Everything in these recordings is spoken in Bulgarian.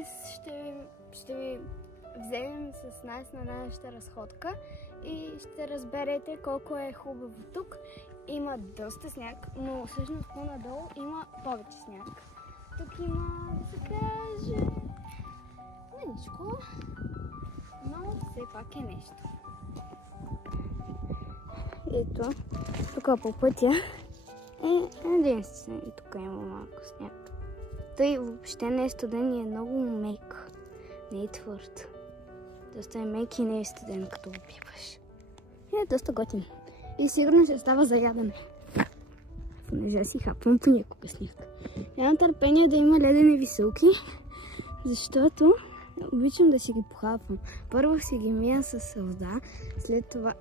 Днес ще ви вземем с нас на нашата разходка и ще разберете колко е хубаво тук. Има доста сняг, но всъщност по-надолу има повече сняг. Тук има, да се каже, мъничко, но все пак е нещо. Ето, тук по пътя е единствено и тук има малко сняг. Той въобще не е студен и е много мек. Не е твърд. Доста е мек и не е студен, като го пипаш. Е доста готин. И сигурно ще става за ядене. Понеже си хапвам понякога сняг. Нямам търпение да има ледени висулки, защото обичам да си ги похапвам. Първо си ги мия с вода, след това...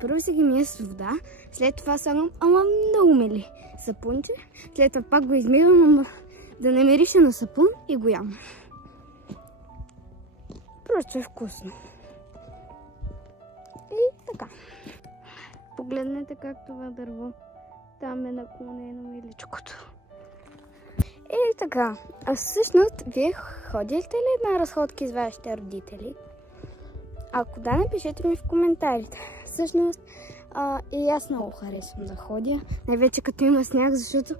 Първо си ги мия с вода, след това слагам много мили сапунче, след това пак го измивам, да не мирише на сапун и го ям. Просто е вкусно. И така. Погледнете как това дърво там е наклонено миличкото. И така. А всъщност, вие ходихте ли на разходки с вашите родители? Ако да, напишете ми в коментарите. Всъщност, и аз много харесвам да ходя. Най-вече като има сняг, защото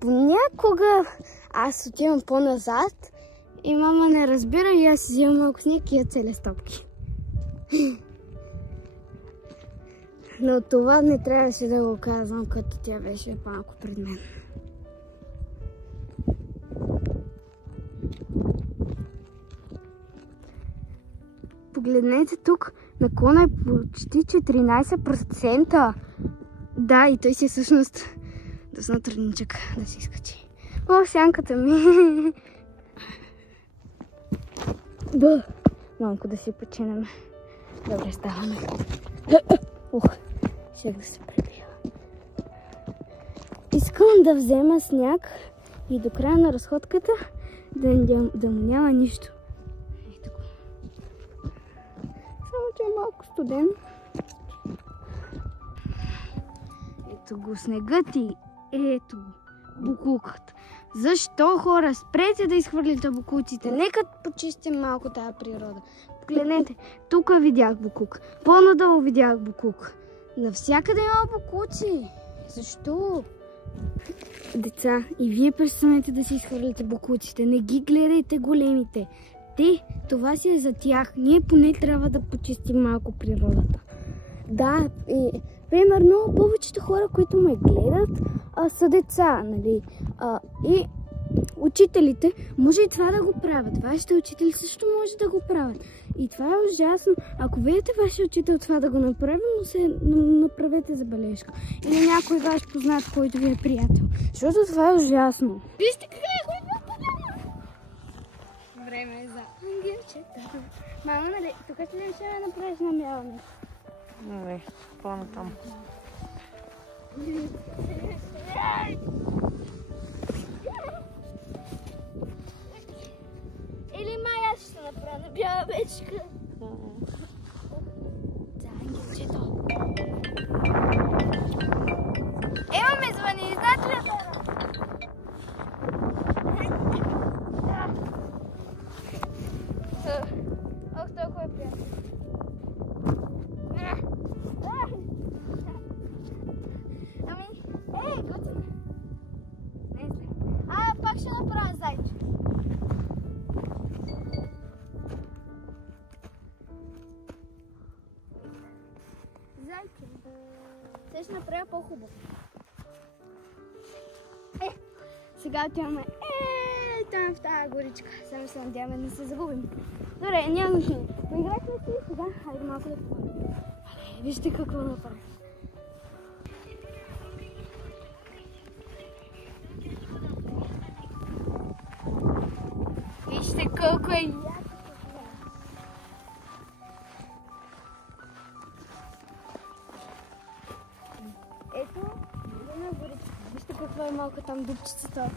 понякога аз отивам по-назад и мама не разбира и аз взимам малко сняг и я целя стопки. Но това не трябваше да го казвам, като тя беше малко пред мен. Погледнете тук, наклона е почти 14%. Да, и той си е всъщност доста трудничък да се изкачи. О, сянката ми! Бъ! Малко да си починем. Добре, ставаме. Ух, ще да се пребия. Искам да взема сняг и до края на разходката да му няма нищо. Ето го. Само, че е малко студен. Ето го снегът и ето буклукът. Защо, хора? Спрете да изхвърлите буклуците. Нека почистим малко тази природа. Погледнете, тук видях буклук. По-надолу видях буклук. Навсякъде има буклуци. Защо? Деца, и вие престанете да си изхвърляте буклуците. Не ги гледайте големите. Това си е за тях. Ние поне трябва да почистим малко природата. Да, примерно, повечето хора, които ме гледат, са деца, нали? И учителите може и това да го правят. Вашите учители също може да го правят. И това е ужасно. Ако видите вашия учител това да го направи, направете забележка. Или някой ваш познат, който ви е приятел. Защото това е ужасно. Вижте какво е хубаво! Време е за ангелчета. Мама, нали, тук ще ли ще направиш намяване? Не, плана там. Или май аз ще направя на бяла вечка. За ангелчето. Имаме звъни, знаете ли? Ох, толкова е приятно. Готино. Не знам. Пак ще направя зайче. Зайче. Сега ще направя по-хубаво. Сега отиваме там в тази горичка. Само се надяваме да не се загубим. Добре, няма нужда. Поиграхме си и сега. Хайде малко да поговорим. Вижте какво направим. Вижте колко е яко. Ето, на горичка. Вижте какво е малко там дупчицата.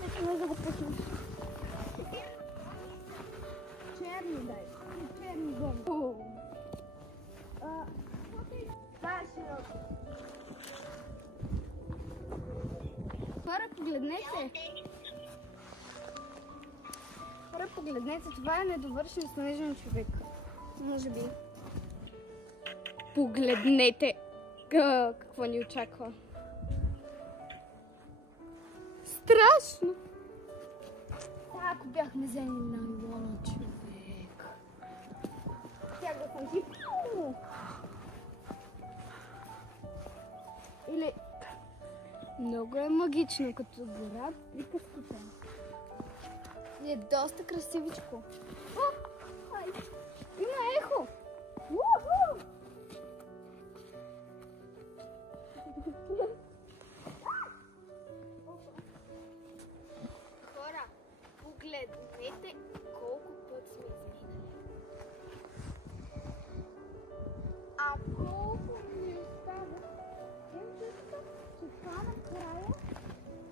Нека може да го пуснем. Черни дай. Черни зони. Това е широко. Хора, погледнете. погледнете, това е недовършен снежен човек. Може би. Погледнете какво ни очаква. Страшно! Ако бяхме взели на Илона, човек. Тя го съм ти. Или... Много е магично, като гора приказката. И е доста красивичко. О, ай, има ехо! Уху! Хора, погледнете колко път сме изминали. А колко ми остава? Че това накрая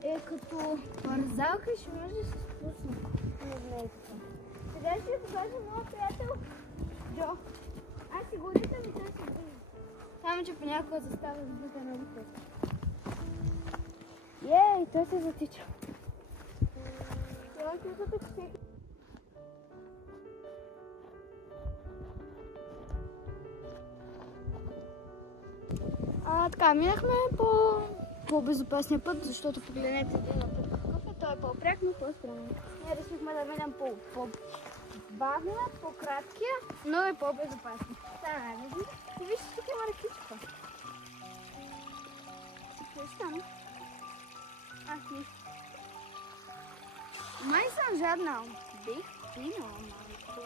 е като парзалка и ще може да се спусне на дневката. Сега ще ви покажа моят приятел Джо. Аз си го удитам и той се движи. Само, че понякога застава за да много пъти. Ей, той се затича. Сега ще запече всеки. Така, минахме по безопасния път, защото погледнете един на път какъв е, той е по-пряк, но по-странен. Ние решихме да минем по-бавния, по-краткия, но е по-безопасен. Сега най-важно. И вижте, тук има ръкичка. Какво ще стане? Нищо. Май съм жадна. Бих пинала малко.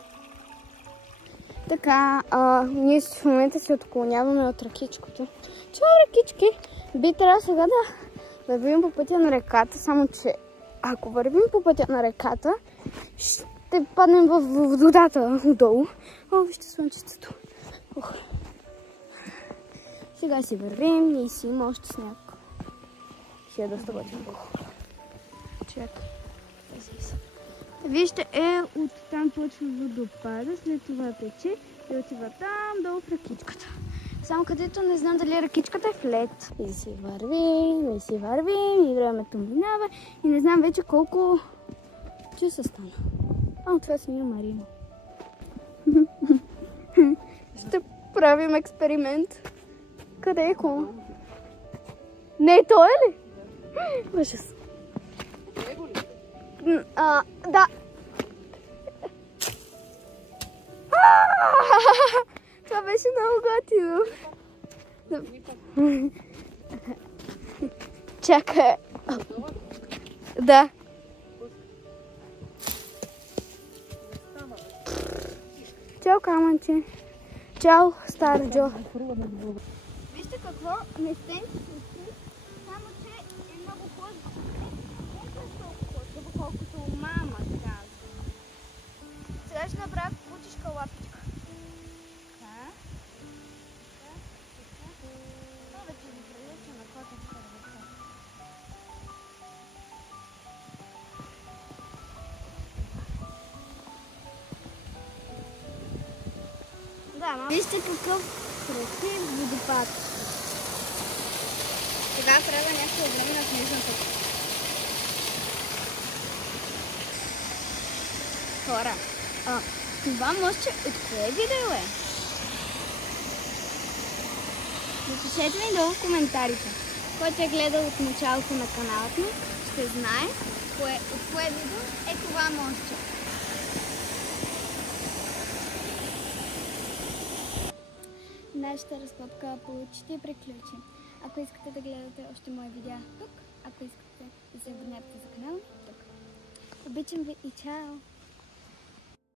Така, ние в момента се отклоняваме от ръкичкото. Чао, ръкички! Би трябвало сега да вървим по пътя на реката, само че ако вървим по пътя на реката, ще паднем в водата отдолу. О, вижте слънчецето. Сега си вървим и си има още сняг. Ще е доста готин. Чакай. Вижте, оттам почва водопада, след това тече и отива там долу в ръкичката. Само където не знам дали ръкичката е в лед. И си вървим, и времето минава и не знам вече колко часа стана. Това си ми Марина. Ще правим експеримент. Къде е кола? Не, той е ли? Ужас. Да. Това беше много готино. Чакай. Да. Чао, камънче. Чао, стар Джо. Вижте какво не сте си случи, само че е много хлъзгаво. Не е толкова хлъзгаво, колкото мама казва. Сега ще направя кучешка лапичка. Това да ти го прилича на котечка ръка. Вижте какъв красив водопад. Сега трябва някой да върне на снежната. Хора, това мостче от кое видео е? Напишете ми долу в коментарите. Който е гледал от началото на каналът ми, ще знае от кое видео е това мостче. Нашата разкопка почти приключи. Ако искате да гледате още мои видеа тук, ако искате да се абонирате за канала, тук. Обичам ви и чао!